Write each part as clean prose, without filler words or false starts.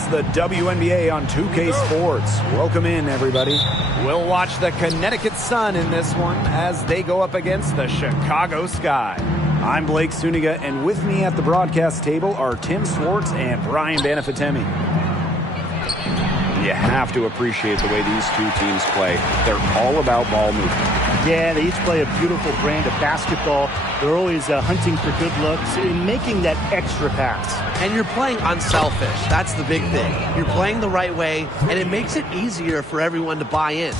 It's the WNBA on 2K Sports. Welcome in, everybody. We'll watch the Connecticut Sun in this one as they go up against the Chicago Sky. I'm Blake Suniga, and with me at the broadcast table are Tim Swartz and Brian Banafitemi. You have to appreciate the way these two teams play. They're all about ball movement. Yeah, they each play a beautiful brand of basketball. They're always hunting for good looks and making that extra pass. And you're playing unselfish. That's the big thing. You're playing the right way, and it makes it easier for everyone to buy in.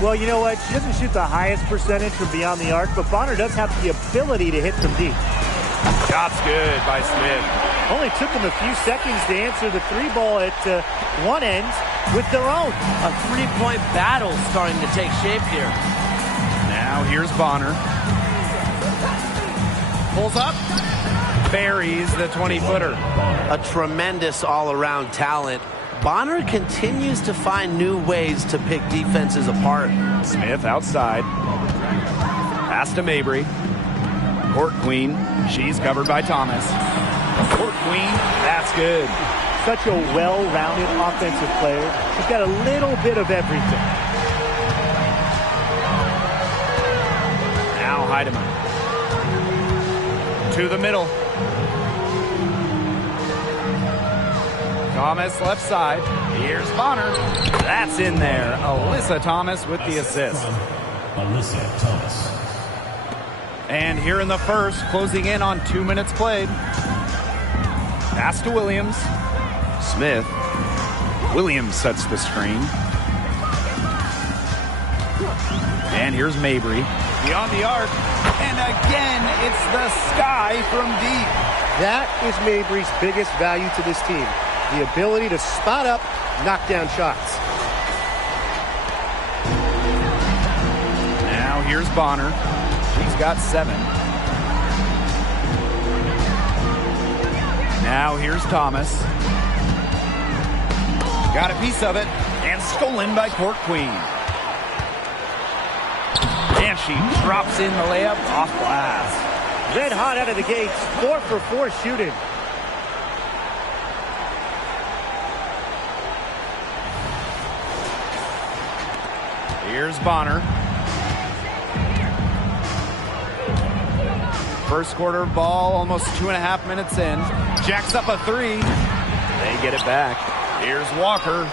Well, you know what? She doesn't shoot the highest percentage from beyond the arc, but Bonner does have the ability to hit from deep. Shot's good by Smith. Only took them a few seconds to answer the three ball at one end with their own. A three-point battle starting to take shape here. Now here's Bonner. Pulls up. Buries the 20-footer. A tremendous all-around talent. Bonner continues to find new ways to pick defenses apart. Smith outside. Pass to Mabry. Court Queen. She's covered by Thomas. Court Queen. That's good. Such a well-rounded offensive player. She's got a little bit of everything. Now Heidemann. To the middle. Thomas left side. Here's Bonner. That's in there. Alyssa Thomas with the assist. Alyssa Thomas. And here in the first, closing in on 2 minutes played. Pass to Williams. Smith. Williams sets the screen. And here's Mabry. Beyond the arc. And again, it's the Sky from deep. That is Mabry's biggest value to this team. The ability to spot up, knock down shots. Now here's Bonner. She's got 7. Now here's Thomas. Got a piece of it. And stolen by Court Queen. And she drops in the layup off glass. Red hot out of the gates. 4 for 4 shooting. Here's Bonner. First quarter ball, almost 2.5 minutes in. Jacks up a 3. They get it back. Here's Walker.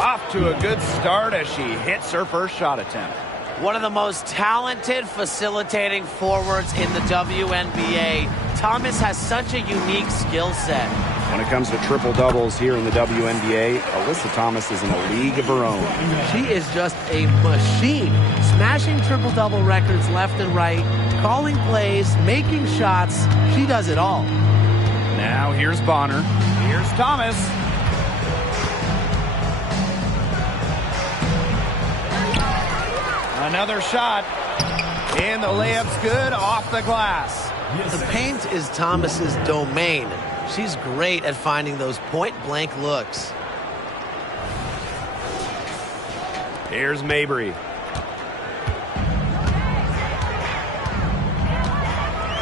Off to a good start as she hits her first shot attempt. One of the most talented facilitating forwards in the WNBA. Thomas has such a unique skill set. When it comes to triple-doubles here in the WNBA, Alyssa Thomas is in a league of her own. She is just a machine. Smashing triple-double records left and right, calling plays, making shots. She does it all. Now here's Bonner. Here's Thomas. Another shot. And the layup's good off the glass. The paint is Thomas's domain. She's great at finding those point-blank looks. Here's Mabry.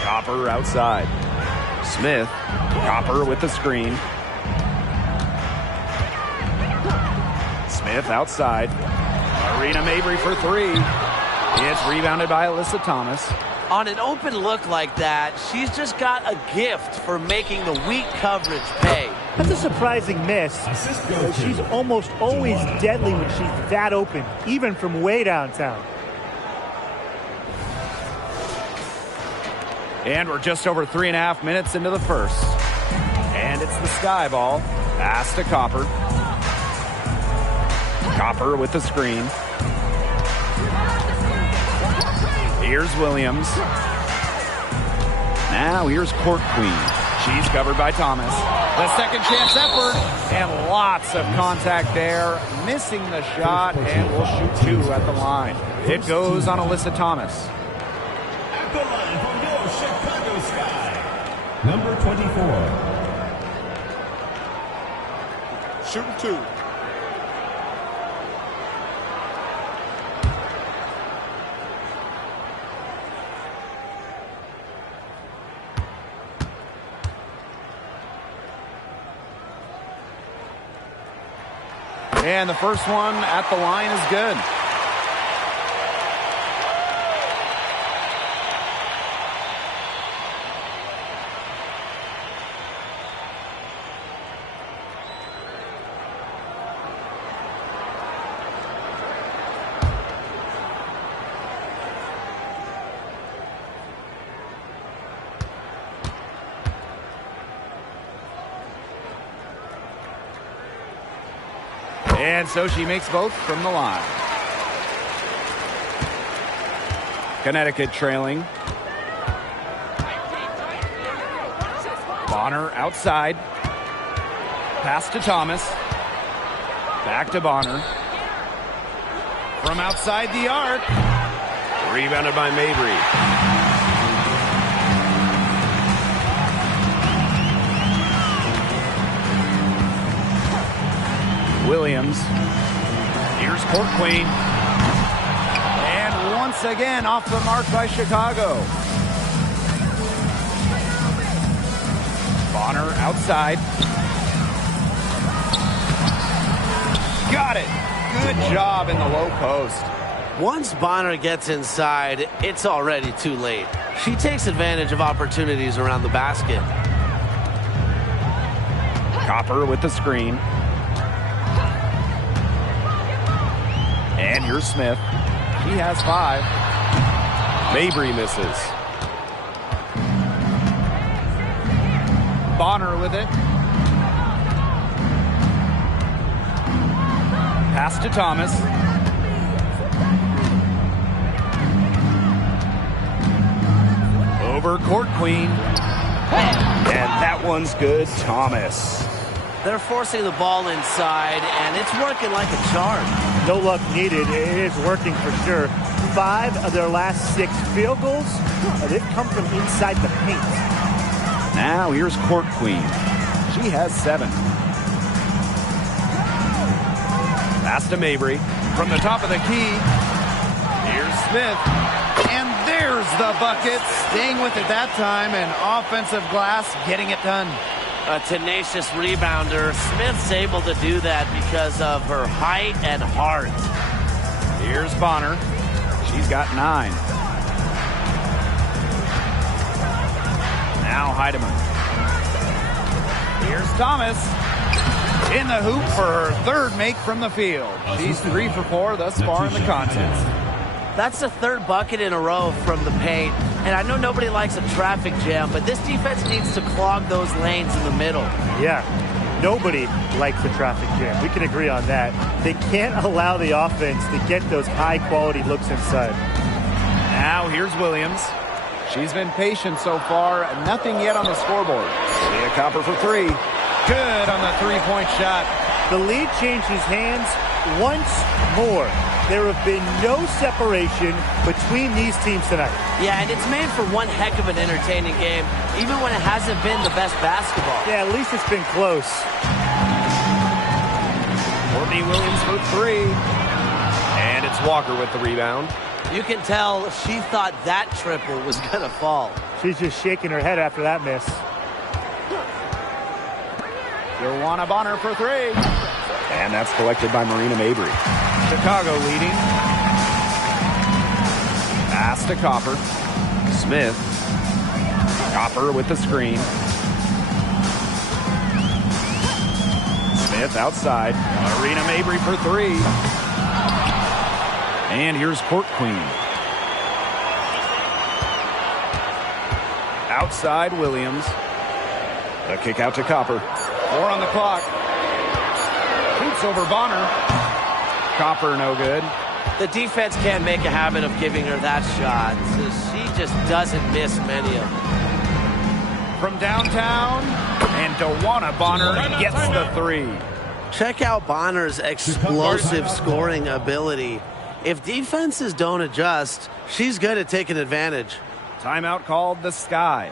Copper outside. Smith. Copper with the screen. Smith outside. Marina Mabry for 3. It's rebounded by Alyssa Thomas. On an open look like that, she's just got a gift for making the weak coverage pay. That's a surprising miss. She's almost always deadly when she's that open, even from way downtown. And we're just over 3.5 minutes into the first. And it's the Sky ball. Pass to Copper. Copper with the screen. Here's Williams. Now here's Court Queen. She's covered by Thomas. The second chance effort. And lots of contact there. Missing the shot. And will shoot 2 at the line. It goes on Alyssa Thomas. At the line from your Chicago Sky, number 24. Shooting 2. And the first one at the line is good. And so she makes both from the line. Connecticut trailing. Bonner outside. Pass to Thomas. Back to Bonner. From outside the arc. Rebounded by Mabry. Williams. Here's Court Queen. And once again off the mark by Chicago. Bonner outside. Got it. Good job in the low post. Once Bonner gets inside, it's already too late. She takes advantage of opportunities around the basket. Copper with the screen. And here's Smith. He has 5. Mabry misses. Bonner with it. Pass to Thomas. Over Court Queen. And that one's good, Thomas. They're forcing the ball inside, and it's working like a charm. No luck needed. It is working for sure. 5 of their last 6 field goals, they've come from inside the paint. Now here's Court Queen. She has 7. Pass to Mabry. From the top of the key. Here's Smith. And there's the bucket. Staying with it that time, and offensive glass getting it done. A tenacious rebounder. Smith's able to do that because of her height and heart. Here's Bonner. She's got 9. Now Heidemann. Here's Thomas. In the hoop for her 3rd make from the field. She's 3 for 4 thus far in the contest. That's the 3rd bucket in a row from the paint. And I know nobody likes a traffic jam, but this defense needs to clog those lanes in the middle. Yeah, nobody likes the traffic jam. We can agree on that. They can't allow the offense to get those high-quality looks inside. Now here's Williams. She's been patient so far. Nothing yet on the scoreboard. Leah Copper for 3. Good on the 3-point shot. The lead changes hands once more. There have been no separation between these teams tonight. Yeah, and it's made for one heck of an entertaining game, even when it hasn't been the best basketball. Yeah, at least it's been close. Courtney Williams for 3. And it's Walker with the rebound. You can tell she thought that triple was going to fall. She's just shaking her head after that miss. Joanna Bonner for 3. And that's collected by Marina Mabry. Chicago leading. Pass to Copper. Smith. Copper with the screen. Smith outside. Marina Mabry for 3. And here's Court Queen. Outside Williams. The kick out to Copper. 4 on the clock. Shoots over Bonner. Copper no good. The defense can't make a habit of giving her that shot. So she just doesn't miss many of them. From downtown, and Joanna Bonner gets the 3. Check out Bonner's explosive scoring ability. If defenses don't adjust, she's good at taking advantage. Timeout called the Sky.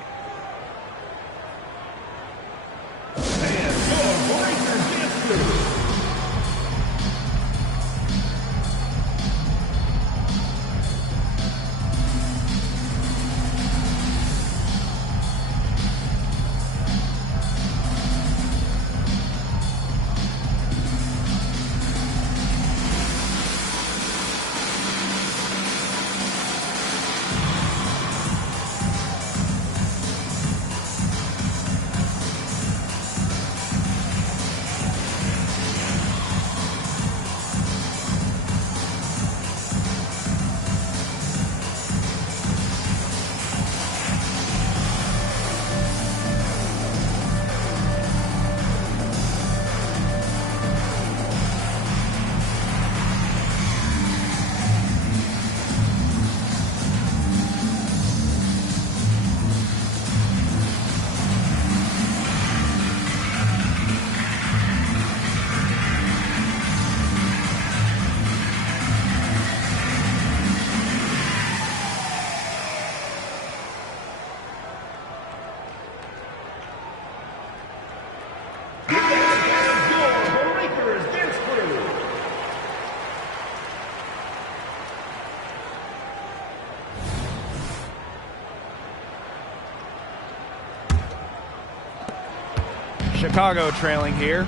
Chicago trailing here.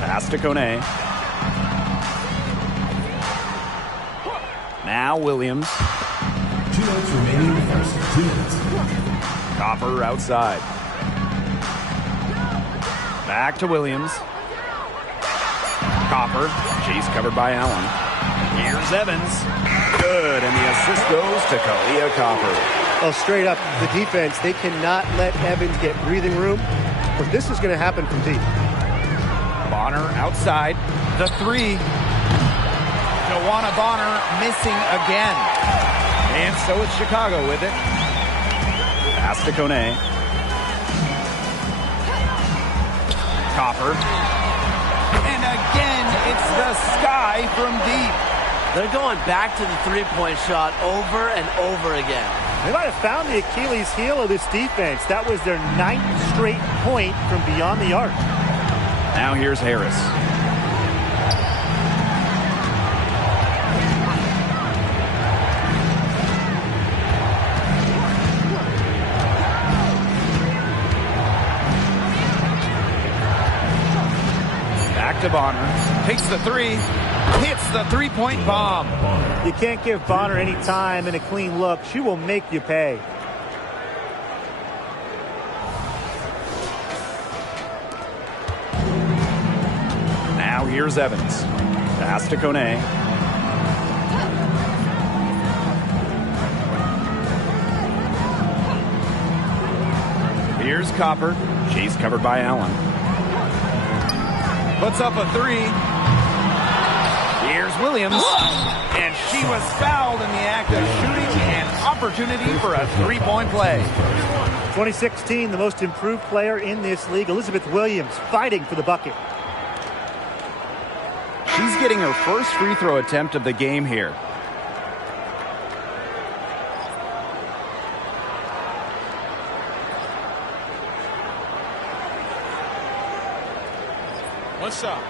Pass to Kone. Now Williams. 2 minutes remaining in the first. 2 minutes. Copper outside. Back to Williams. Copper. Chase covered by Allen. Here's Evans. Good, and the assist goes to Kalia Copper. Well, straight up, the defense, they cannot let Evans get breathing room, but this is going to happen from deep. Bonner outside. The three. Joanna Bonner missing again. And so it's Chicago with it. Pass to Kone. Copper. And again, it's the Sky from deep. They're going back to the three-point shot over and over again. They might have found the Achilles heel of this defense. That was their 9th straight point from beyond the arc. Now here's Harris. Back to Bonner. Takes the three. Hits the three-point bomb. You can't give Bonner any time and a clean look. She will make you pay. Now here's Evans. Pass to Kone. Here's Copper. She's covered by Allen. Puts up a three. Here's Williams. And she was fouled in the act of shooting. An opportunity for a three-point play. 2016, the most improved player in this league, Elizabeth Williams, fighting for the bucket. She's getting her first free throw attempt of the game here. What's up?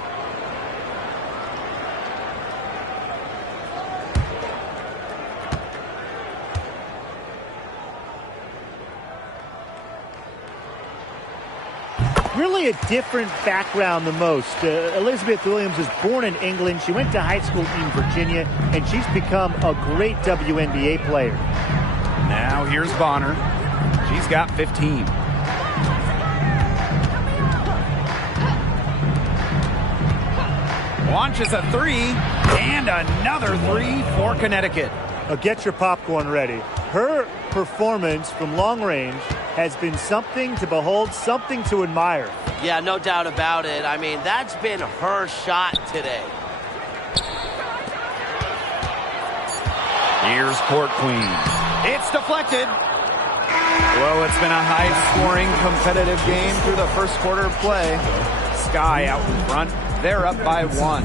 Really a different background than most. Elizabeth Williams was born in England. She went to high school in Virginia, and she's become a great WNBA player. Now here's Bonner. She's got 15. Launches a three, and another three for Connecticut. Now get your popcorn ready. Her performance from long range has been something to behold, something to admire. Yeah, no doubt about it. I mean, that's been her shot today. Here's Court Queen. It's deflected. Well, it's been a high-scoring, competitive game through the first quarter of play. Sky out in front. They're up by 1.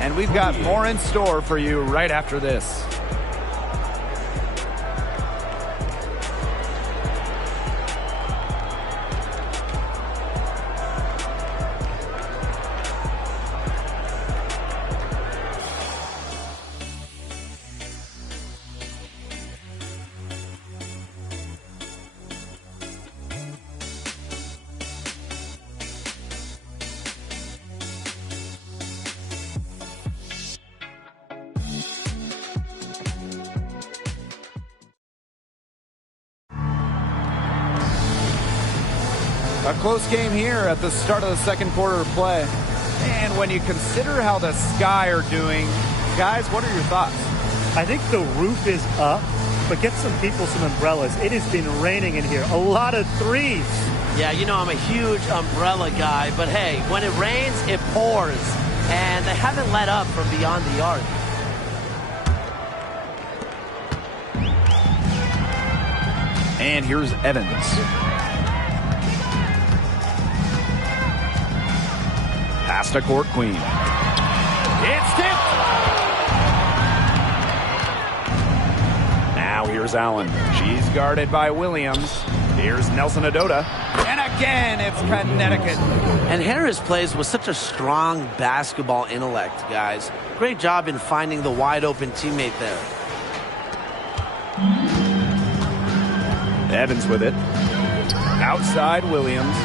And we've got more in store for you right after this. A close game here at the start of the second quarter of play. And when you consider how the Sky are doing, guys, what are your thoughts? I think the roof is up, but get some people some umbrellas. It has been raining in here. A lot of threes. Yeah, you know I'm a huge umbrella guy, but hey, when it rains, it pours. And they haven't let up from beyond the arc. And here's Evans. Pass to Court Queen. It's tipped. Now here's Allen. She's guarded by Williams. Here's Nelson Adota. And again, it's Connecticut. And Harris plays with such a strong basketball intellect, guys. Great job in finding the wide open teammate there. Evans with it. Outside Williams.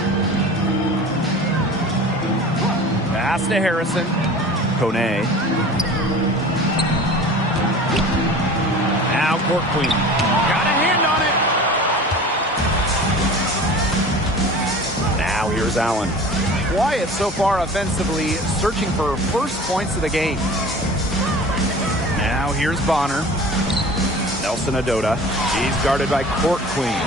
Pass to Harrison. Kone. Now Court Queen. Got a hand on it. Now here's Allen. Quiet so far offensively, searching for first points of the game. Now here's Bonner. Nelson Adota. He's guarded by Court Queen.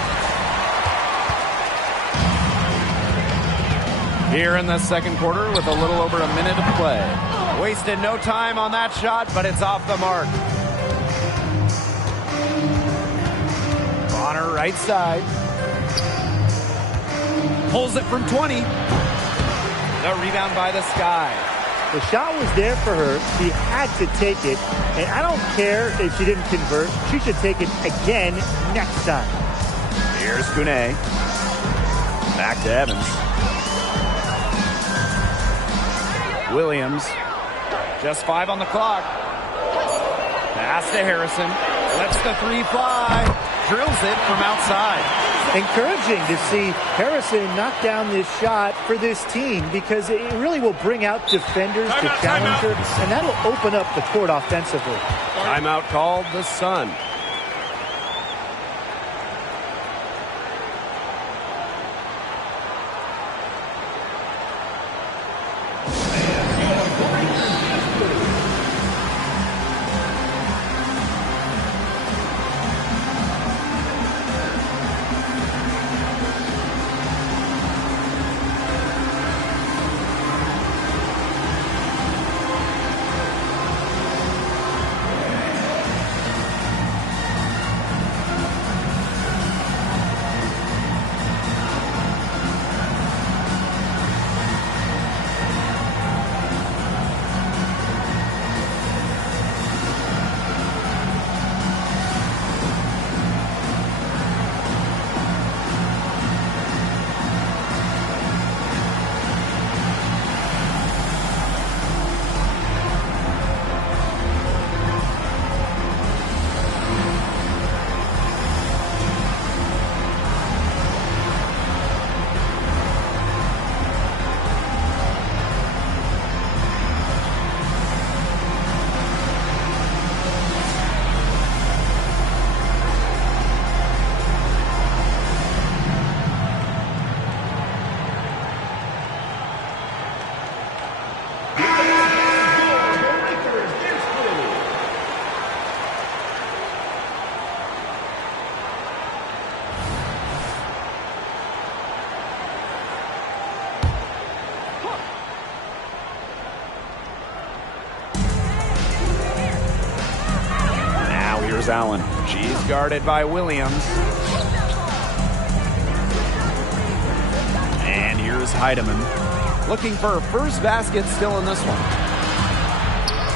Here in the second quarter with a little over a minute to play. Wasted no time on that shot, but it's off the mark. Bonner right side. Pulls it from 20. The rebound by the Sky. The shot was there for her. She had to take it. And I don't care if she didn't convert. She should take it again next time. Here's Kune. Back to Evans. Williams. Just 5 on the clock. Pass to Harrison. Lets the 3 fly. Drills it from outside. Encouraging to see Harrison knock down this shot for this team because it really will bring out defenders to challenge her, and that'll open up the court offensively. Timeout called the Sun. Allen. She's guarded by Williams. And here's Heidemann. Looking for her first basket still in this one.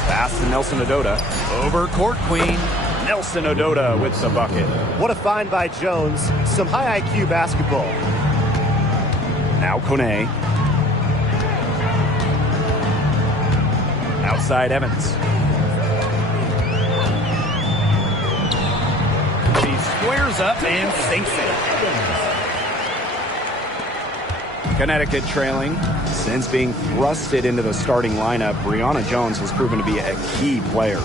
Pass to Nelson Adota. Over Court Queen. Nelson Adota with the bucket. What a find by Jones. Some high IQ basketball. Now Kone. Outside Evans. Squares up and sinks it. Connecticut trailing. Since being thrusted into the starting lineup, Brianna Jones has proven to be a key player.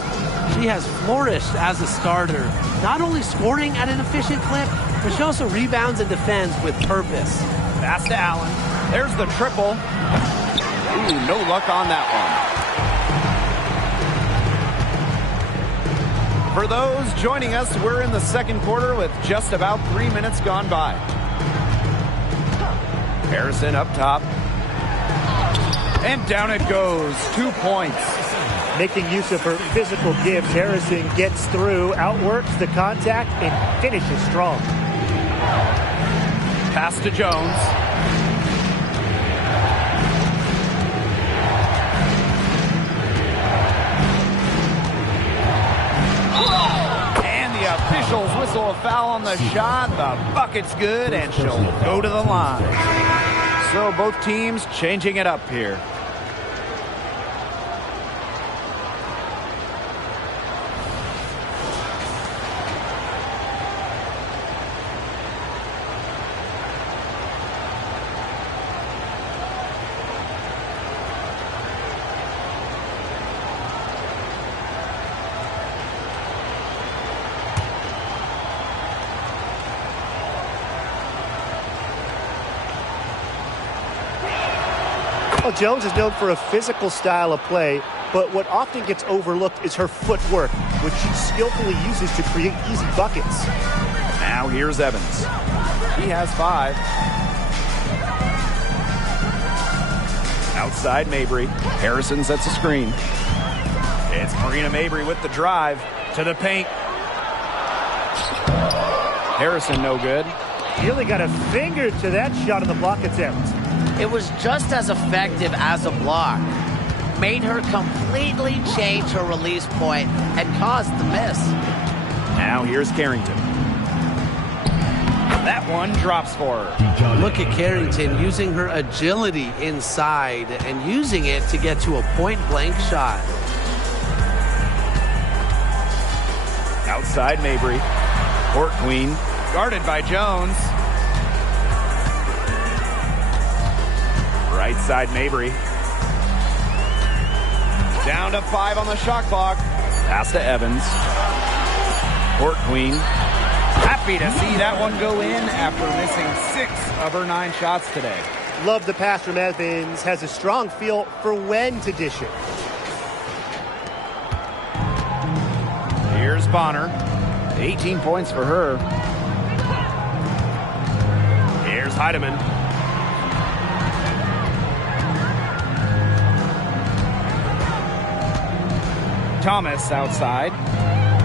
She has flourished as a starter, not only scoring at an efficient clip, but she also rebounds and defends with purpose. Pass to Allen. There's the triple. Ooh, no luck on that one. For those joining us, we're in the second quarter with just about 3 minutes gone by. Harrison up top. And down it goes. 2 points. Making use of her physical gifts, Harrison gets through, outworks the contact, and finishes strong. Pass to Jones. Officials whistle a foul on the shot. The bucket's good, and she'll go to the line. So both teams changing it up here. Well, Jones is known for a physical style of play, but what often gets overlooked is her footwork, which she skillfully uses to create easy buckets. Now here's Evans. He has 5. Outside Mabry. Harrison sets a screen. It's Marina Mabry with the drive to the paint. Harrison no good. He only got a finger to that shot on the block attempt. It was just as effective as a block. Made her completely change her release point and caused the miss. Now here's Carrington. That one drops for her. Look at Carrington using her agility inside and using it to get to a point-blank shot. Outside Mabry. Court Queen. Guarded by Jones. Right side Mabry. Down to 5 on the shot clock. Pass to Evans. Court Queen. Happy to see that one go in after missing 6 of her 9 shots today. Love the pass from Evans. Has a strong feel for when to dish it. Here's Bonner. 18 points for her. Here's Heidemann. Thomas outside.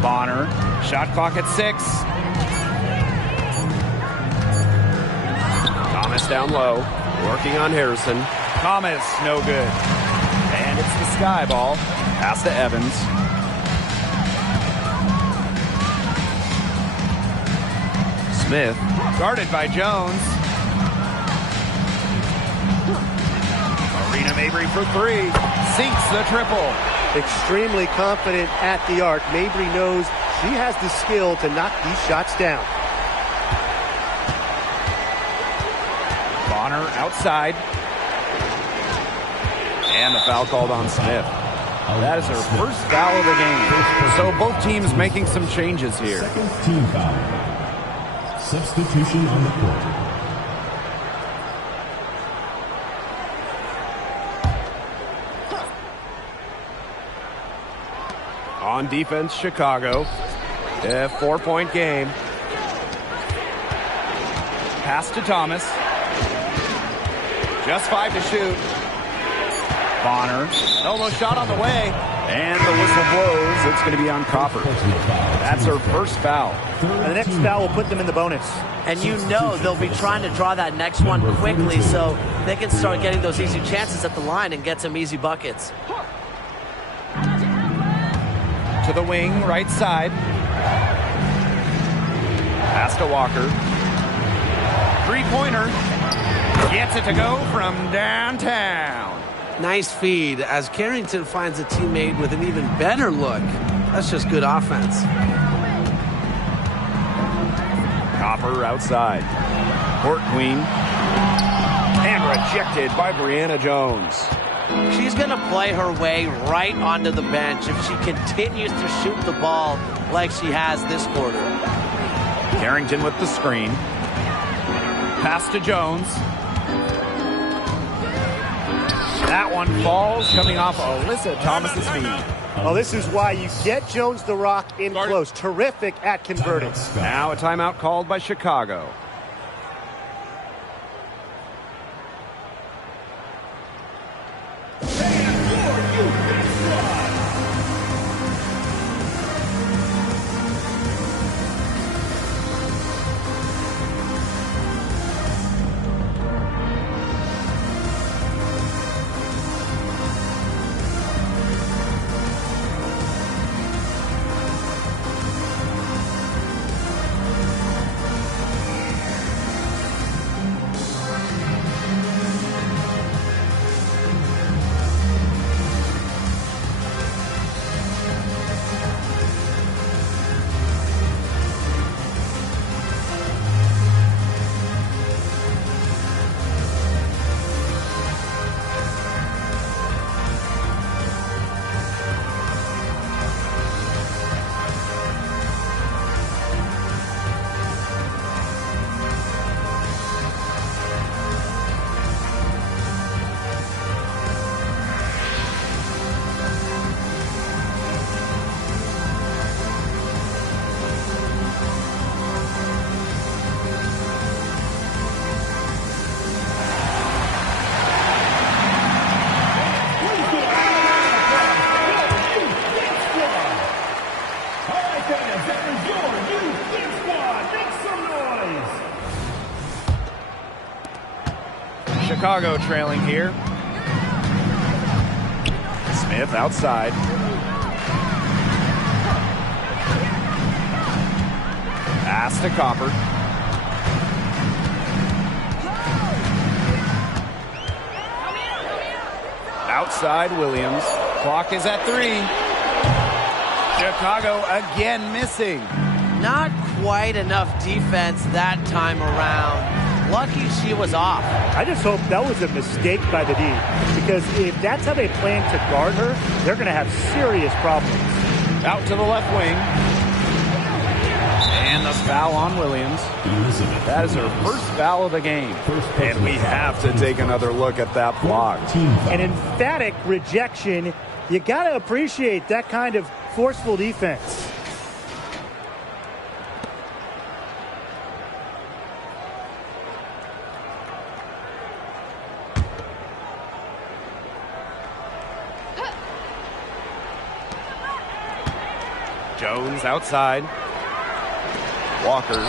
Bonner. Shot clock at 6. Thomas down low. Working on Harrison. Thomas no good. And it's the sky ball. Pass to Evans. Smith. Guarded by Jones. Marina Mabry for 3. Sinks the triple. Extremely confident at the arc. Mabry knows she has the skill to knock these shots down. Bonner outside. And the foul called on Smith. That is her first foul of the game. So both teams making some changes here. Second team foul. Substitution on the court. On defense, Chicago. A 4-point game. Pass to Thomas. Just 5 to shoot. Bonner. Almost shot on the way. And the whistle blows. It's going to be on Copper. That's her first foul. And the next foul will put them in the bonus. And you know they'll be trying to draw that next one quickly so they can start getting those easy chances at the line and get some easy buckets. To the wing, right side. Pass to Walker. 3-pointer. Gets it to go from downtown. Nice feed as Carrington finds a teammate with an even better look. That's just good offense. Copper outside. Court Queen. And rejected by Brianna Jones. She's going to play her way right onto the bench if she continues to shoot the ball like she has this quarter. Carrington with the screen. Pass to Jones. That one falls, coming off Alyssa Thomas's feet. Oh, this is why you get Jones the rock in close. Terrific at converting. Now a timeout called by Chicago. Chicago trailing here. Smith outside. Pass to Copper. Outside Williams. Clock is at 3. Chicago again missing. Not quite enough defense that time around. Lucky she was off. I just hope that was a mistake by the D, because if that's how they plan to guard her, they're going to have serious problems. Out to the left wing. And the foul on Williams. That is her first foul of the game. And we have to take another look at that block. An emphatic rejection. You got to appreciate that kind of forceful defense. Jones outside. Walker.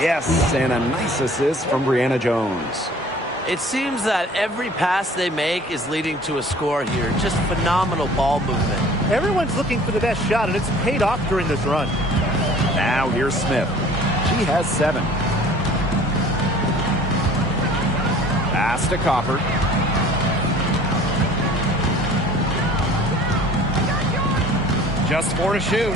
Yes, and a nice assist from Brianna Jones. It seems that every pass they make is leading to a score here. Just phenomenal ball movement. Everyone's looking for the best shot, and it's paid off during this run. Now here's Smith. She has 7. Pass to Copper. Just 4 to shoot.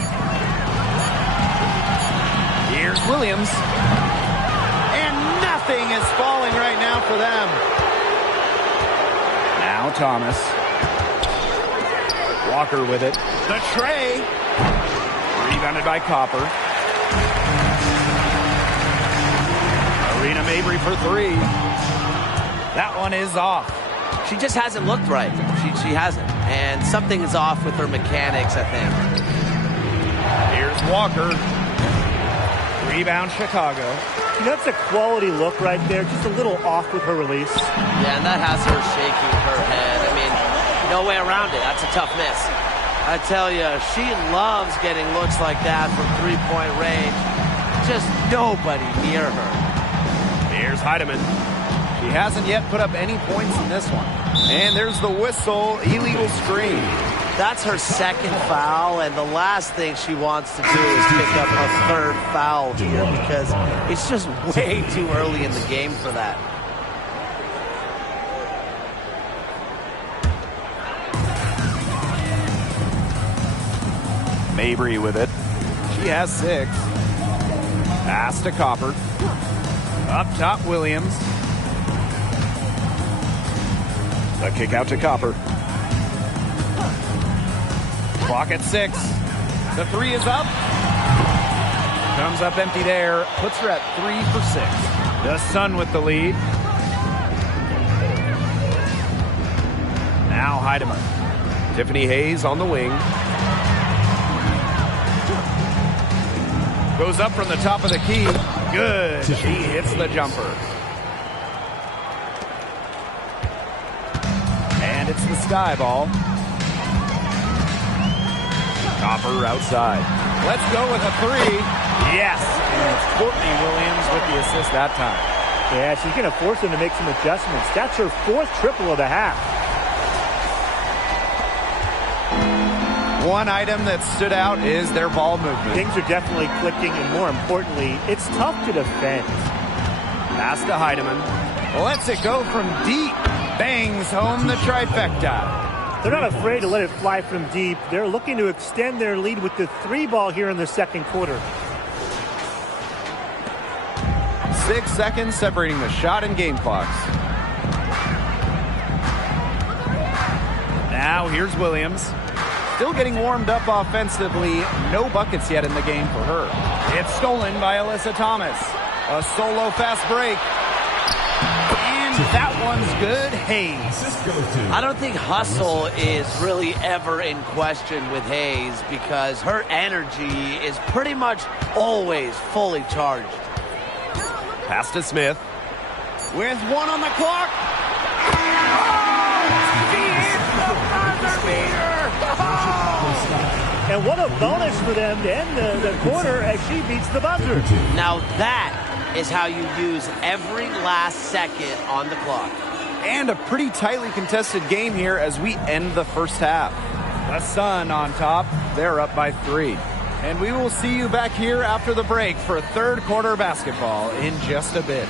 Here's Williams. And nothing is falling right now for them. Now Thomas. Walker with it. The tray. Rebounded by Copper. Arena Mabry for 3. That one is off. She just hasn't looked right. She hasn't. And something is off with her mechanics, I think. Here's Walker. Rebound Chicago. That's a quality look right there. Just a little off with her release. Yeah, and that has her shaking her head. I mean, no way around it. That's a tough miss. I tell you, she loves getting looks like that from three-point range. Just nobody near her. Here's Heidemann. She hasn't yet put up any points in this one. And there's the whistle, illegal screen. That's her second foul, and the last thing she wants to do is pick up a third foul here because it's just way too early in the game for that. Mabry with it. She has 6. Pass to Copper. Up top, Williams. The kick out to Copper. Clock at 6. The 3 is up. Comes up empty there. Puts her at 3 for 6. The Sun with the lead. Now Heidemann. Tiffany Hayes on the wing. Goes up from the top of the key. Good. She hits the jumper. And it's the Sky ball. Copper outside. Let's go with a 3. Yes. And it's Courtney Williams with the assist that time. Yeah, she's going to force them to make some adjustments. That's her 4th triple of the half. One item that stood out is their ball movement. Things are definitely clicking, and more importantly, it's tough to defend. Pass to Heidemann. Lets it go from deep. Bangs home the trifecta. They're not afraid to let it fly from deep. They're looking to extend their lead with the 3 ball here in the second quarter. 6 seconds separating the shot and game clocks. Now here's Williams. Still getting warmed up offensively. No buckets yet in the game for her. It's stolen by Alyssa Thomas. A solo fast break. And that one's good. Hayes. I don't think hustle is really ever in question with Hayes because her energy is pretty much always fully charged. Pass to Smith. With 1 on the clock. She hits the buzzer beater. And what a bonus for them to end the quarter as she beats the buzzer. Now that is how you use every last second on the clock. And a pretty tightly contested game here as we end the first half. The Sun on top. They're up by 3. And we will see you back here after the break for third quarter basketball in just a bit.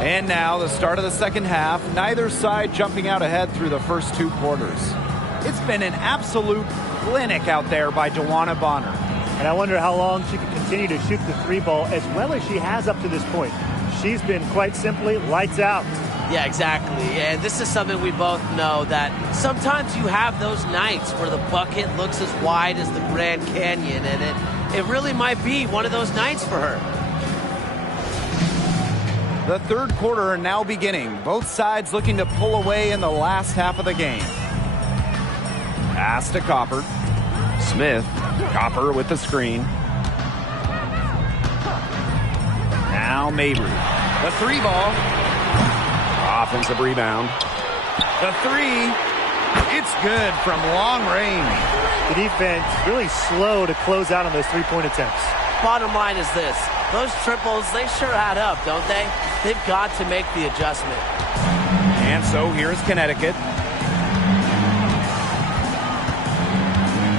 And now the start of the second half, neither side jumping out ahead through the first 2 quarters. It's been an absolute clinic out there by Dewana Bonner. And I wonder how long she can continue to shoot the 3 ball as well as she has up to this point. She's been quite simply lights out. Yeah, exactly. And this is something we both know, that sometimes you have those nights where the bucket looks as wide as the Grand Canyon, and it really might be one of those nights for her. The third quarter now beginning. Both sides looking to pull away in the last half of the game. Pass to Copper. Smith. Copper with the screen. Now Mabry. The 3 ball. Offensive rebound. The 3. It's good from long range. The defense really slow to close out on those 3-point attempts. Bottom line is this. Those triples, they sure add up, don't they? They've got to make the adjustment. And so here's Connecticut.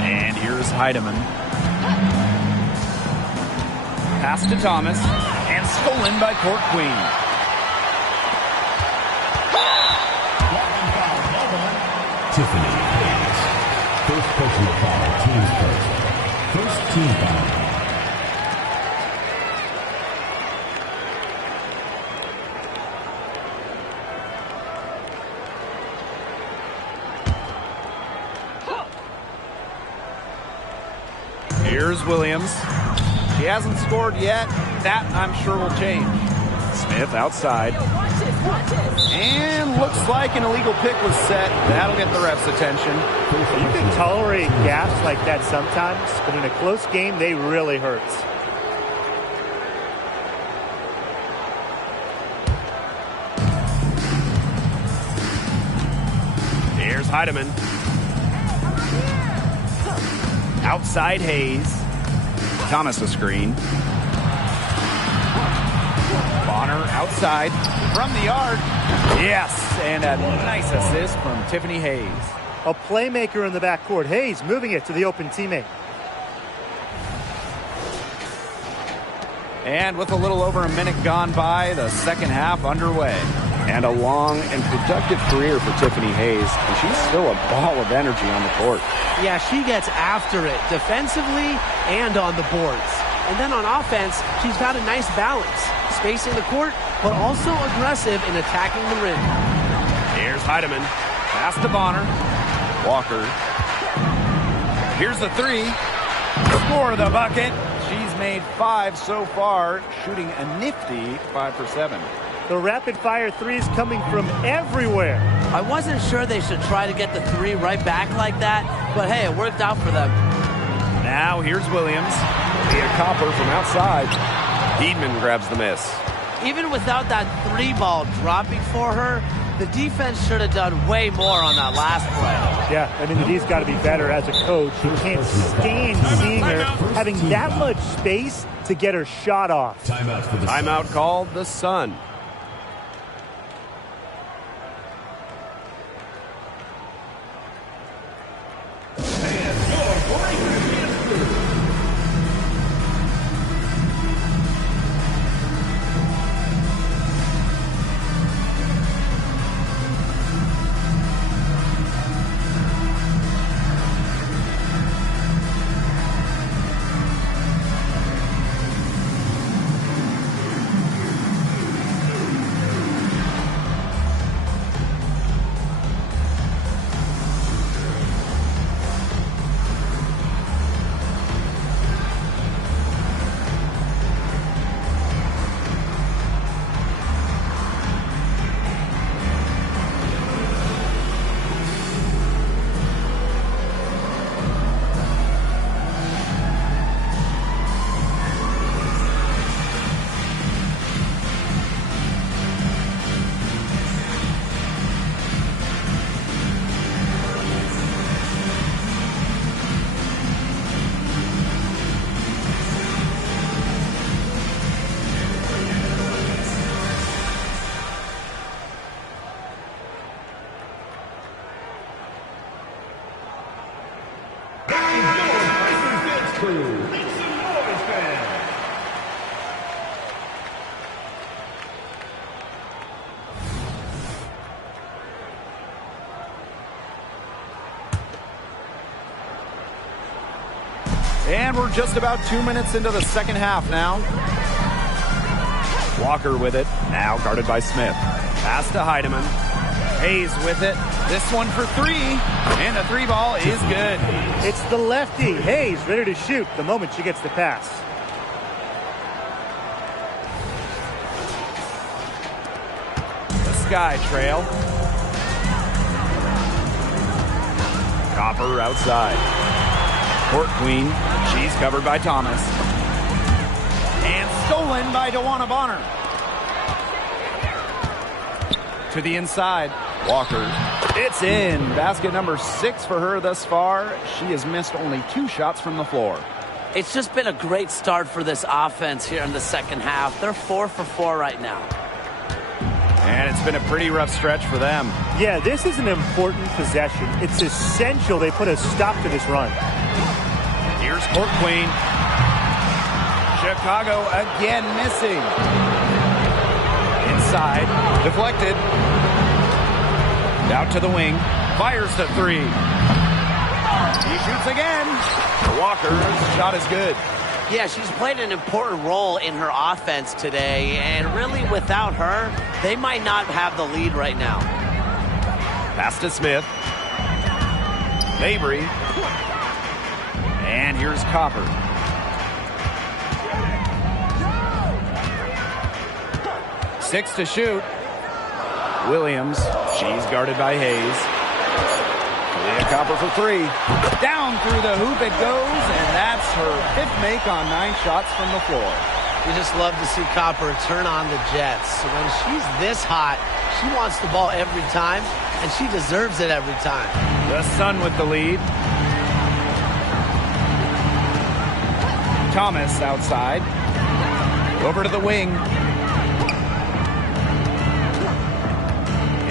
And here's Heidemann. Pass to Thomas. And stolen by Court Queen. Tiffany Hayes. First personal foul, team's first. First team foul. Here's Williams. She hasn't scored yet. That, I'm sure, will change. Smith outside. And looks like an illegal pick was set. That'll get the ref's attention. You can tolerate gaps like that sometimes, but in a close game, they really hurt. Here's Heidemann. Outside Hayes. Thomas a screen. Bonner outside from the yard. Yes, and a nice assist from Tiffany Hayes. A playmaker in the backcourt. Hayes moving it to the open teammate. And with a little over a minute gone by, the second half underway. And a long and productive career for Tiffany Hayes, and she's still a ball of energy on the court. Yeah, she gets after it defensively and on the boards. And then on offense, she's got a nice balance, spacing the court, but also aggressive in attacking the rim. Here's Heidemann. Pass to Bonner. Walker. Here's the 3. Score the bucket. She's made 5 so far, shooting a nifty 5 for 7. The rapid-fire threes coming from everywhere. I wasn't sure they should try to get the 3 right back like that, but hey, it worked out for them. Now here's Williams. Via Copper from outside. Deedman grabs the miss. Even without that 3 ball dropping for her, the defense should have done way more on that last play. Yeah, I mean, the D's got to be better as a coach. You can't stand seeing her having that much space to get her shot off. Timeout called the Sun. And we're just about 2 minutes into the second half now. Walker with it, now guarded by Smith. Pass to Heidemann. Hayes with it. This one for three. And the three ball is good. It's the lefty. Hayes ready to shoot the moment she gets the pass. The Sky trail. Copper outside. Court Queen. She's covered by Thomas. And stolen by DeWanna Bonner. To the inside. Walker. It's in. Basket number 6 for her thus far. She has missed only 2 shots from the floor. It's just been a great start for this offense here in the second half. They're 4 for 4 right now. And it's been a pretty rough stretch for them. Yeah, this is an important possession. It's essential they put a stop to this run. Here's Court Queen. Chicago again missing. Inside. Deflected. Out to the wing. Fires to 3. He shoots again. Walker's shot is good. Yeah, she's played an important role in her offense today, and really without her, they might not have the lead right now. Pass to Smith. Mabry. And here's Copper. Six to shoot. Williams. She's guarded by Hayes. Kalia Copper for 3. Down through the hoop it goes, and that's her 5th make on 9 shots from the floor. You just love to see Copper turn on the Jets. When she's this hot, she wants the ball every time, and she deserves it every time. The Sun with the lead. Thomas outside. Over to the wing.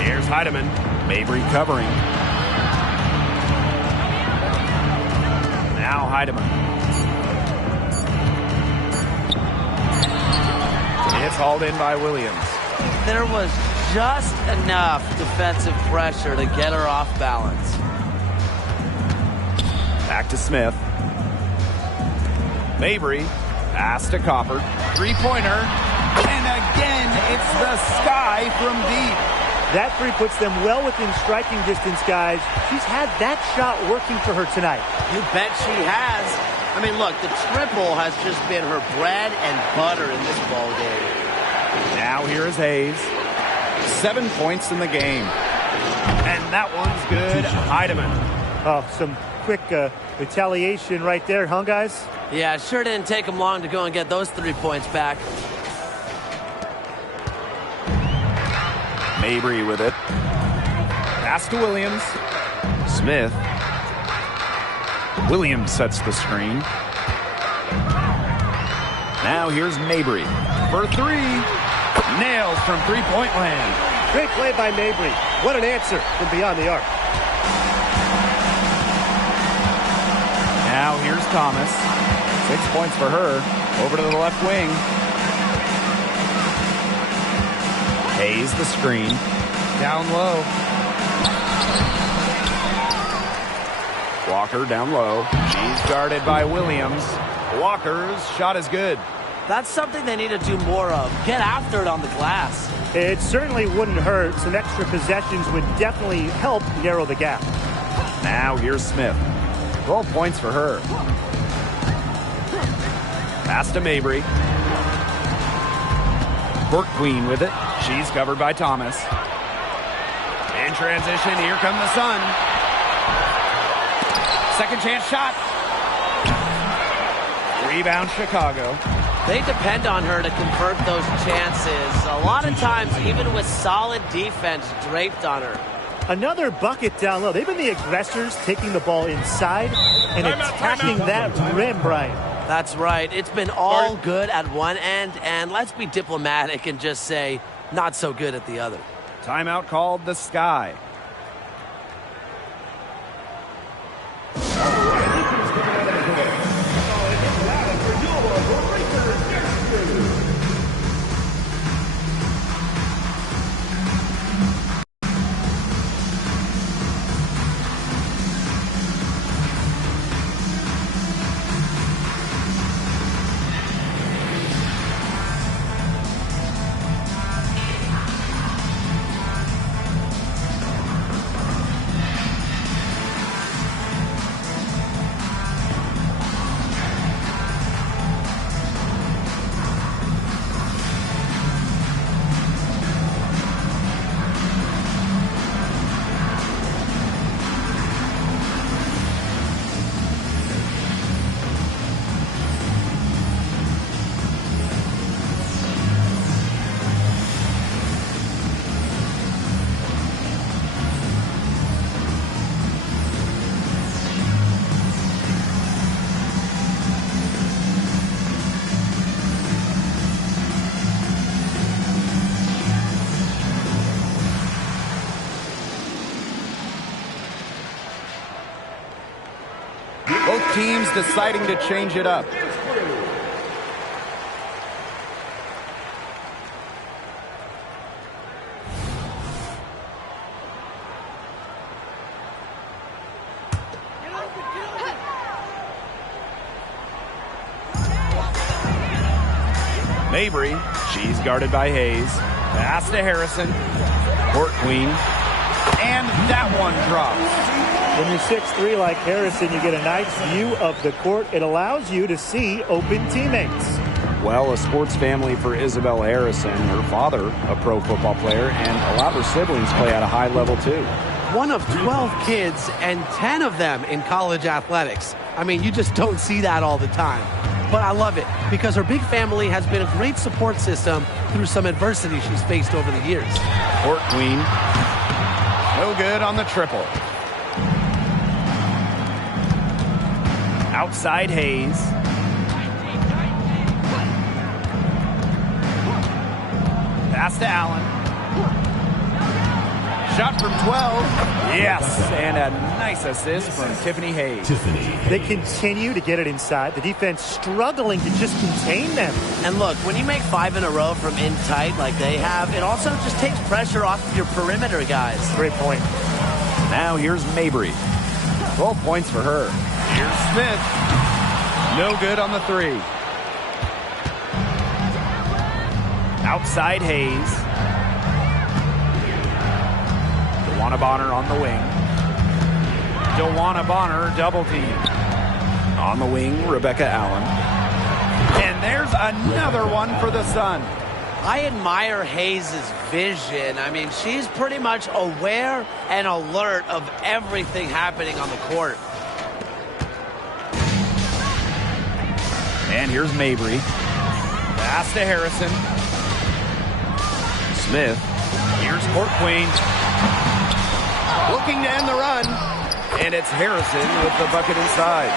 Here's Heidemann. Mabry covering. Now Heidemann. It's hauled in by Williams. There was just enough defensive pressure to get her off balance. Back to Smith. Mabry. Pass to Copper. Three-pointer. And again, it's the Sky from deep. That three puts them well within striking distance, guys. She's had that shot working for her tonight. You bet she has. I mean, look, the triple has just been her bread and butter in this ball game. Now here is Hayes. 7 points in the game. And that one's good. Heidemann. Oh, some quick retaliation right there, huh, guys? Yeah, it sure didn't take them long to go and get those 3 points back. Mabry with it. Pass to Williams. Smith. Williams sets the screen. Now here's Mabry for 3. Nails from three-point land. Great play by Mabry. What an answer from beyond the arc. Now here's Thomas. 6 points for her. Over to the left wing. Hayes the screen. Down low. Walker down low. She's guarded by Williams. Walker's shot is good. That's something they need to do more of. Get after it on the glass. It certainly wouldn't hurt. Some extra possessions would definitely help narrow the gap. Now here's Smith. 12 points for her. Pass to Mabry. Court Queen with it. She's covered by Thomas. In transition, here come the Sun. Second chance shot. Rebound Chicago. They depend on her to convert those chances. A lot of times, even with solid defense draped on her. Another bucket down low. They've been the aggressors, taking the ball inside and attacking that rim, Brian. That's right. It's been all good at one end, and let's be diplomatic and just say not so good at the other. Timeout called the Sky. teams deciding to change it up. Mabry, she's guarded by Hayes. Pass to Harrison. Court queen. And that one drops. When you're 6'3" like Harrison, you get a nice view of the court. It allows you to see open teammates. Well, a sports family for Isabel Harrison. Her father, a pro football player, and a lot of her siblings play at a high level too. One of 12 kids and 10 of them in college athletics. I mean, you just don't see that all the time. But I love it because her big family has been a great support system through some adversity she's faced over the years. Court queen. No good on the triple. Outside Hayes. Pass to Allen. Shot from 12. Yes, and a nice assist from Tiffany Hayes. They continue to get it inside. The defense struggling to just contain them. And look, when you make 5 in a row from in tight like they have, it also just takes pressure off of your perimeter guys. Great point. Now here's Mabry. 12 points for her. Here's Smith. No good on the 3. Outside Hayes. DeWanna Bonner on the wing. DeWanna Bonner double team. On the wing, Rebecca Allen. And there's another one for the Sun. I admire Hayes' vision. I mean, she's pretty much aware and alert of everything happening on the court. And here's Mabry. Pass to Harrison. Smith. Here's Court Queen. Looking to end the run. And it's Harrison with the bucket inside.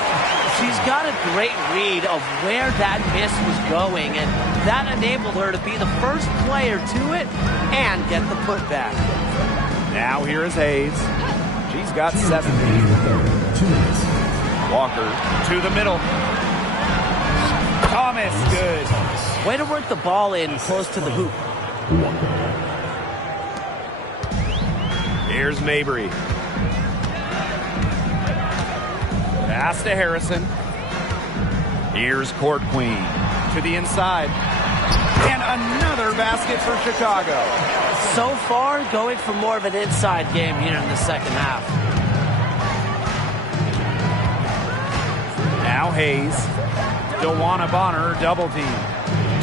She's got a great read of where that miss was going, and that enabled her to be the first player to it and get the putback. Now here is Hayes. She's got 7. Walker to the middle. Thomas, good. Way to work the ball in close to the hoop. Here's Mabry. Pass to Harrison. Here's Court Queen to the inside. And another basket for Chicago. So far, going for more of an inside game here in the second half. Now Hayes. DeWanna Bonner double team.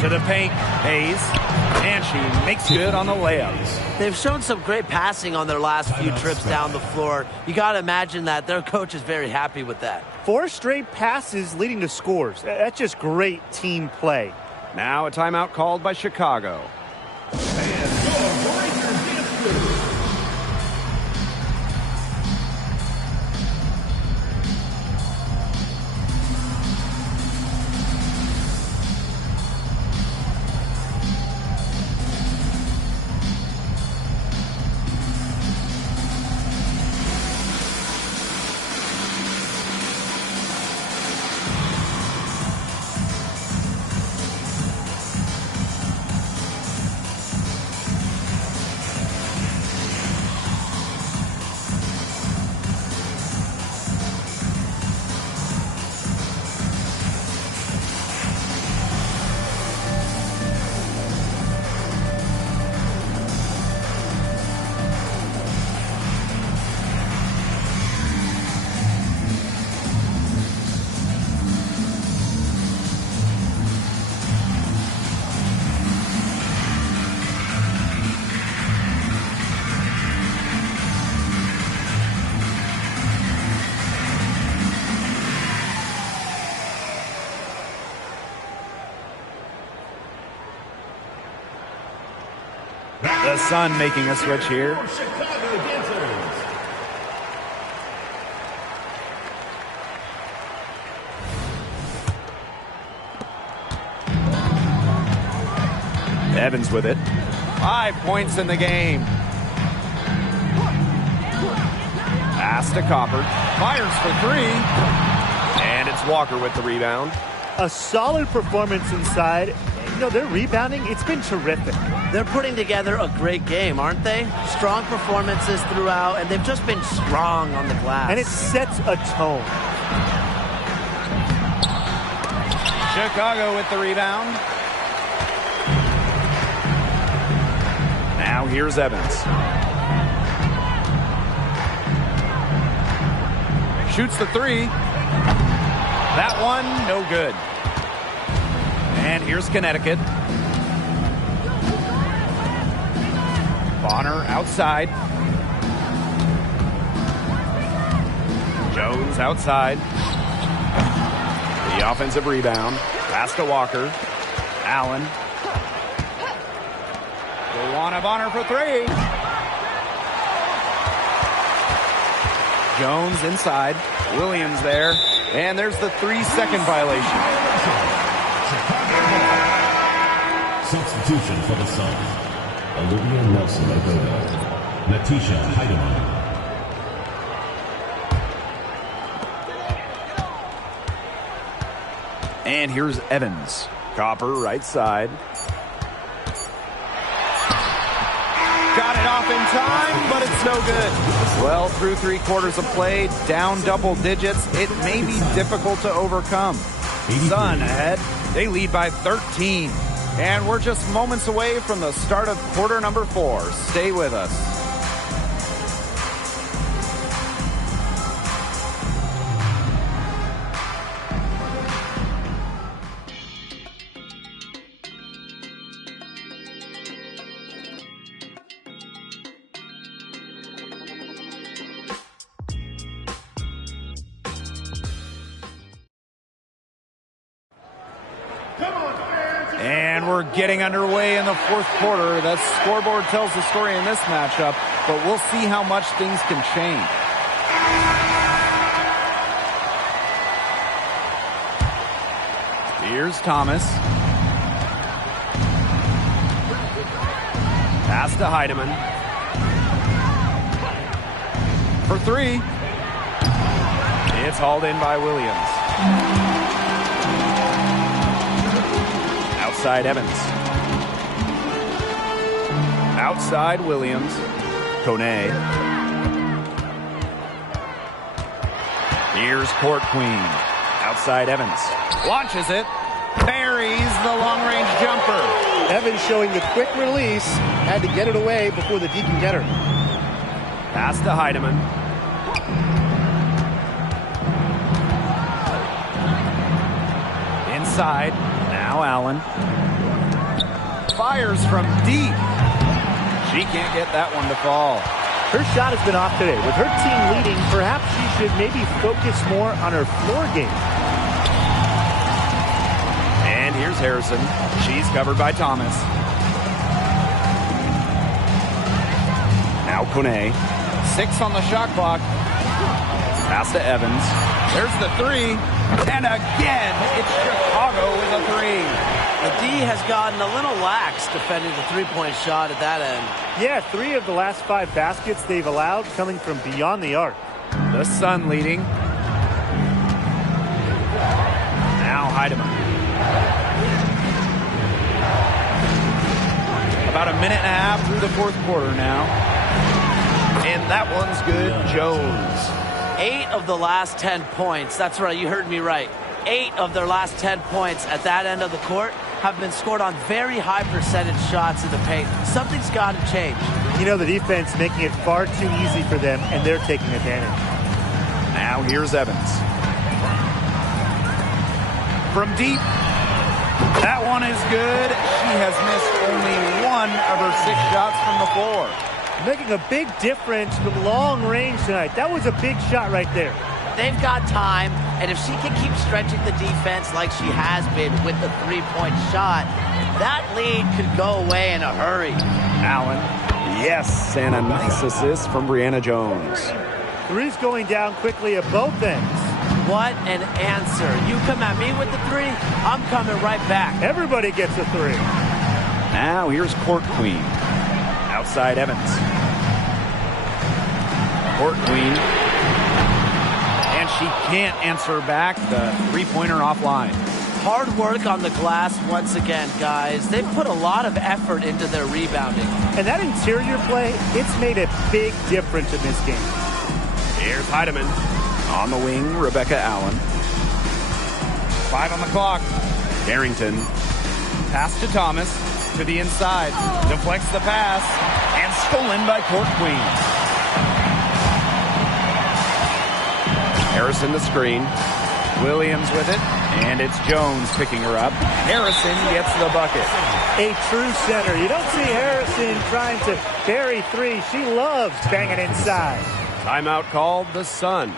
To the paint, Hayes. And she makes good on the layups. They've shown some great passing on their last few trips down the floor. You got to imagine that their coach is very happy with that. 4 straight passes leading to scores. That's just great team play. Now a timeout called by Chicago. The Sun making a switch here. Evans with it. 5 points in the game. Pass to Copper. Fires for 3. And Walker with the rebound. A solid performance inside. You know, their rebounding, it's been terrific. They're putting together a great game, aren't they? Strong performances throughout, and they've just been strong on the glass. And it sets a tone. Chicago with the rebound. Now here's Evans. Shoots the three. That one, no good. And here's Connecticut. Bonner outside. Jones outside. The offensive rebound. Pass to Walker. Allen. DeWanna Bonner for three. Jones inside. Williams there. And there's the 3-second violation. Substitution for the Suns. Olivia Nelson-Ogogo. Natisha Heidemann. And here's Evans. Copper right side. Got it off in time, but it's no good. Well, through 3 quarters of play, down double digits, it may be difficult to overcome. Sun ahead. They lead by 13. And we're just moments away from the start of quarter number 4. Stay with us. And we're getting underway in the 4th quarter. The scoreboard tells the story in this matchup, but we'll see how much things can change. Here's Thomas. Pass to Heidemann. For 3. It's hauled in by Williams. Outside Evans. Outside Williams. Kone. Here's Court Queen. Outside Evans. Launches it. Buries the long-range jumper. Evans showing the quick release. Had to get it away before the D can get her. Pass to Heidemann. Inside. Now Allen. Fires from deep. She can't get that one to fall. Her shot has been off today. With her team leading, perhaps she should maybe focus more on her floor game. And here's Harrison. She's covered by Thomas. Now Kone. 6 on the shot clock. Pass to Evans. There's the 3. And again, it's Chicago with a 3. The D has gotten a little lax defending the three-point shot at that end. Yeah, 3 of the last 5 baskets they've allowed coming from beyond the arc. The Sun leading. Now Heidemann. About a minute and a half through the 4th quarter now. And that one's good. Jones. 8 of the last 10 points. That's right, you heard me right. 8 of their last 10 points at that end of the court have been scored on very high percentage shots in the paint. Something's got to change. You know, the defense making it far too easy for them, and they're taking advantage. Now here's Evans. From deep. That one is good. She has missed only 1 of her 6 shots from the floor. Making a big difference from long range tonight. That was a big shot right there. They've got time, and if she can keep stretching the defense like she has been with the three-point shot, that lead could go away in a hurry. Allen. Yes, and a nice assist from Brianna Jones. 3's going down quickly at both ends. What an answer. You come at me with the 3, I'm coming right back. Everybody gets a 3. Now here's Court Queen. Outside Evans. Court Queen. And she can't answer back. The three-pointer offline. Hard work on the glass once again, guys. They've put a lot of effort into their rebounding. And that interior play, it's made a big difference in this game. Here's Heidemann. On the wing, Rebecca Allen. 5 on the clock. Darrington. Pass to Thomas. To the inside. Deflects the pass. And stolen by Court Queen. Harrison the screen. Williams with it. And it's Jones picking her up. Harrison gets the bucket. A true center. You don't see Harrison trying to bury three. She loves banging inside. Timeout called the Sun.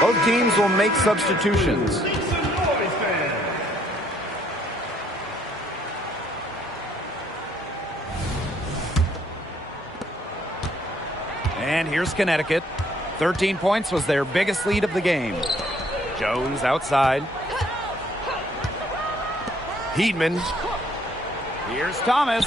Both teams will make substitutions. And here's Connecticut. 13 points was their biggest lead of the game. Jones outside. Heedman. Here's Thomas.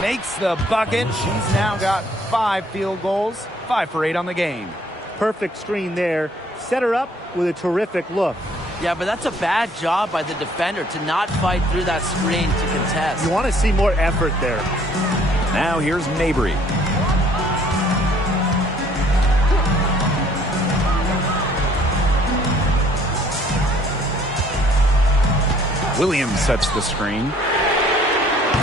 Makes the bucket. She's now got 5 field goals. 5 for 8 on the game. Perfect screen there. Set her up with a terrific look. Yeah, but that's a bad job by the defender to not fight through that screen to contest. You want to see more effort there. Now here's Mabry. Williams sets the screen.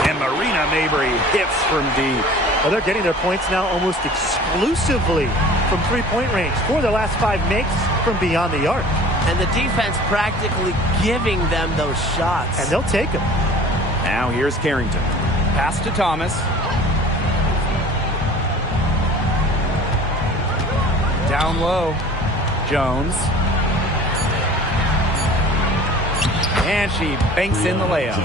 And Marina Mabry hits from deep. Well, they're getting their points now almost exclusively from three-point range. 4 of their last 5 makes from beyond the arc. And the defense practically giving them those shots. And they'll take them. Now here's Carrington. Pass to Thomas. Down low. Jones. And she banks in the layup.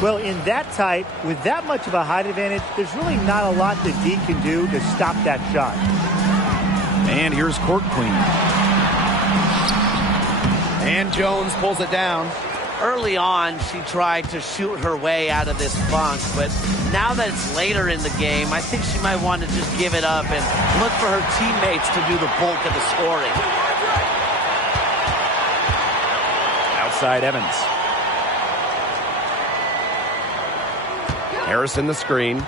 Well, in that tight, with that much of a height advantage, there's really not a lot that D can do to stop that shot. And here's Court Queen. And Jones pulls it down. Early on, she tried to shoot her way out of this funk, but now that it's later in the game, I think she might want to just give it up and look for her teammates to do the bulk of the scoring. Outside Evans. Harrison the screen.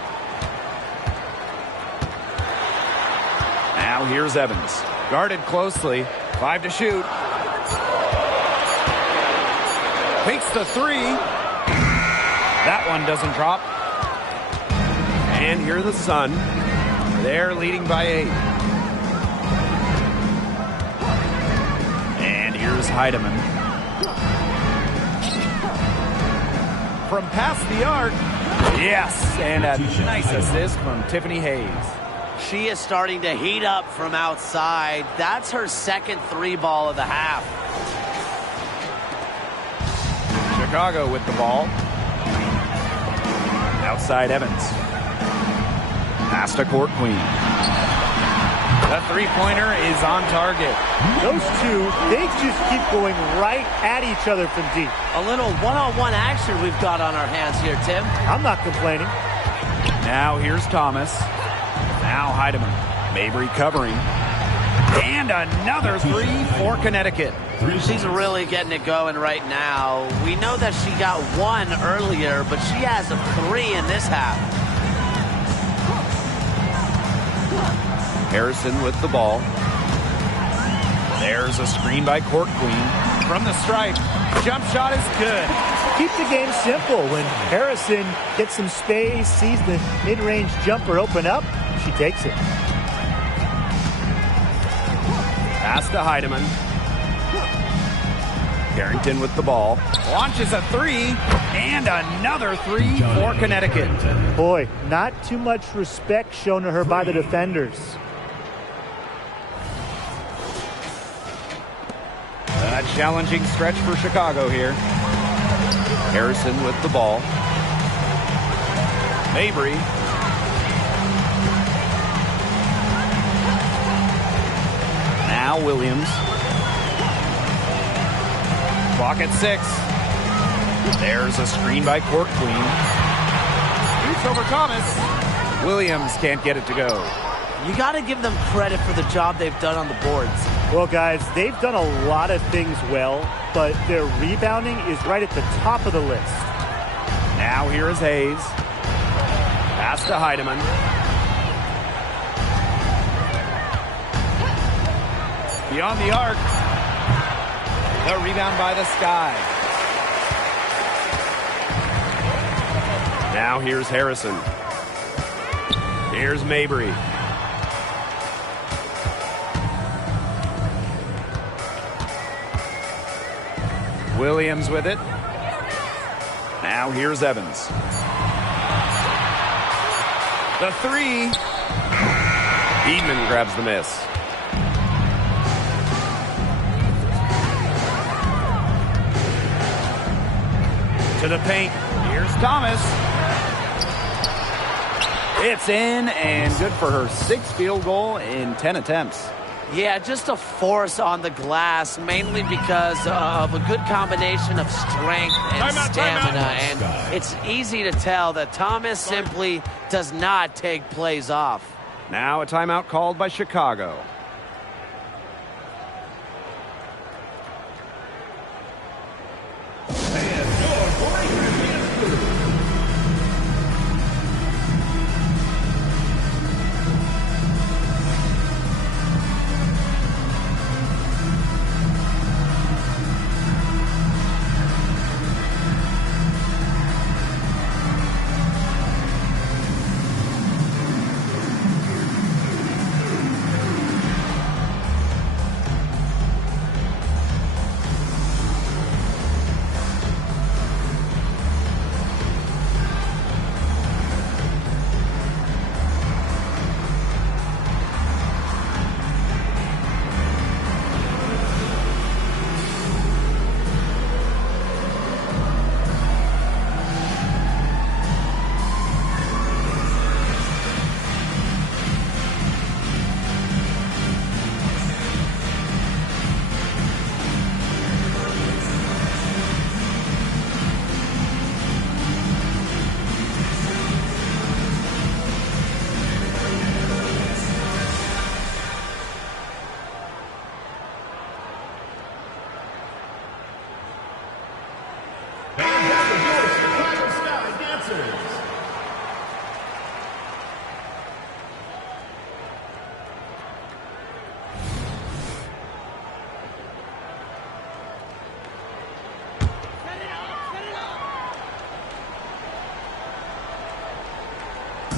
Now here's Evans. Guarded closely. 5 to shoot. Takes the 3. That one doesn't drop. And here are the Sun. They're leading by 8. And here's Heidemann. From past the arc. Yes, and a nice assist from Tiffany Hayes. She is starting to heat up from outside. That's her second 3 ball of the half. Chicago with the ball. Outside Evans. Pass to Court Queen. The three-pointer is on target. Those two, they just keep going right at each other from deep. A little one-on-one action we've got on our hands here, Tim. I'm not complaining. Now here's Thomas. Now Heidemann. Mabry covering. And another three for Connecticut. She's really getting it going right now. We know that she got one earlier, but she has a three in this half. Harrison with the ball. There's a screen by Court Queen. From the stripe, jump shot is good. Keep the game simple. When Harrison gets some space, sees the mid-range jumper open up, she takes it. Pass to Heidemann. Carrington with the ball. Launches a three, and another three for Connecticut. Boy, not too much respect shown to her by the defenders. A challenging stretch for Chicago here. Harrison with the ball. Mabry. Now Williams. Clock at 6. There's a screen by Court Queen. Shoots over Thomas. Williams can't get it to go. You got to give them credit for the job they've done on the boards. Well, guys, they've done a lot of things well, but their rebounding is right at the top of the list. Now here is Hayes. Pass to Heidemann. Beyond the arc. The rebound by the Sky. Now here's Harrison. Here's Mabry. Williams with it. Now here's Evans. The three. Edman grabs the miss. To the paint. Here's Thomas. It's in and good for her 6th field goal in 10 attempts. Yeah, just a force on the glass, mainly because of a good combination of strength and stamina. And it's easy to tell that Thomas simply does not take plays off. Now a timeout called by Chicago.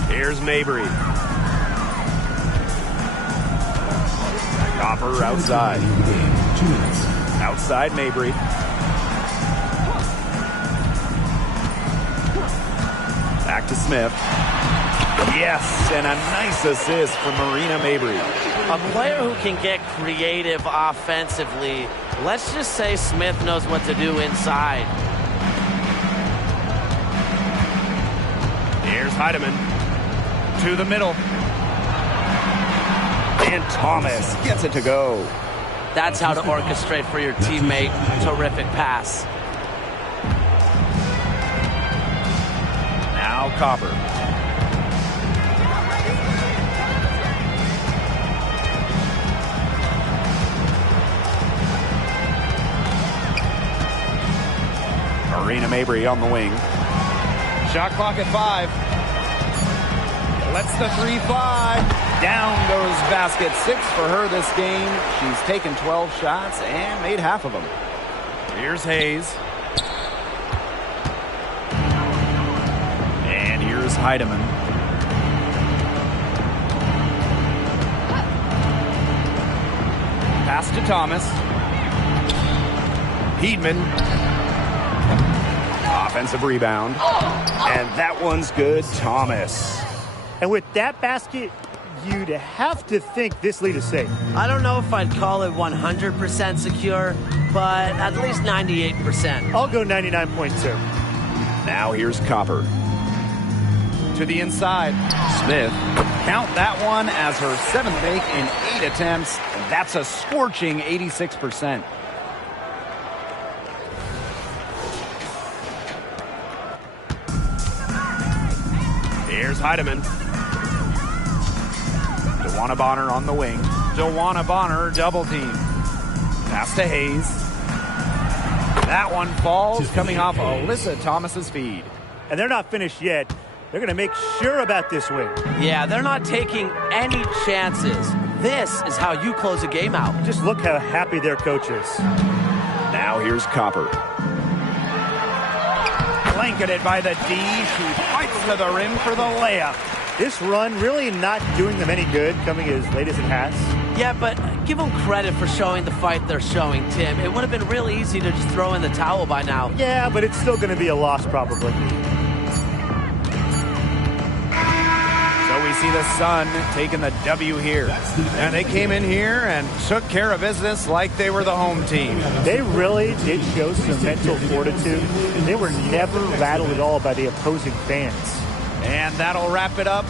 Here's Mabry. Copper outside. Outside Mabry. Back to Smith. Yes, and a nice assist from Marina Mabry. A player who can get creative offensively. Let's just say Smith knows what to do inside. Here's Heidemann. To the middle. And Thomas gets it to go. That's how to orchestrate for your teammate. Terrific pass. Now Copper. Serena Mabry on the wing. Shot clock at 5. Lets the 3 fly. Down goes basket 6 for her this game. She's taken 12 shots and made half of them. Here's Hayes. And here's Heidemann. Pass to Thomas. Heedman. Offensive rebound. And that one's good. Thomas. And with that basket, you'd have to think this lead is safe. I don't know if I'd call it 100% secure, but at least 98%. I'll go 99.2. Now here's Copper. To the inside. Smith. Count that one as her 7th make in 8 attempts. That's a scorching 86%. Here's Heidemann. DeWanna Bonner on the wing. DeWanna Bonner double team. Pass to Hayes. That one falls, coming off Alyssa Thomas's feed. And they're not finished yet. They're going to make sure about this win. Yeah, they're not taking any chances. This is how you close a game out. Just look how happy their coach is. Now here's Copper. Blanketed by the D. She fights to the rim for the layup. This run really not doing them any good, coming as late as it has. Yeah, but give them credit for showing the fight they're showing, Tim. It would have been really easy to just throw in the towel by now. Yeah, but it's still going to be a loss probably. So we see the Sun taking the W here. And they came in here and took care of business like they were the home team. They really did show some mental fortitude. They were never rattled at all by the opposing fans. And that'll wrap it up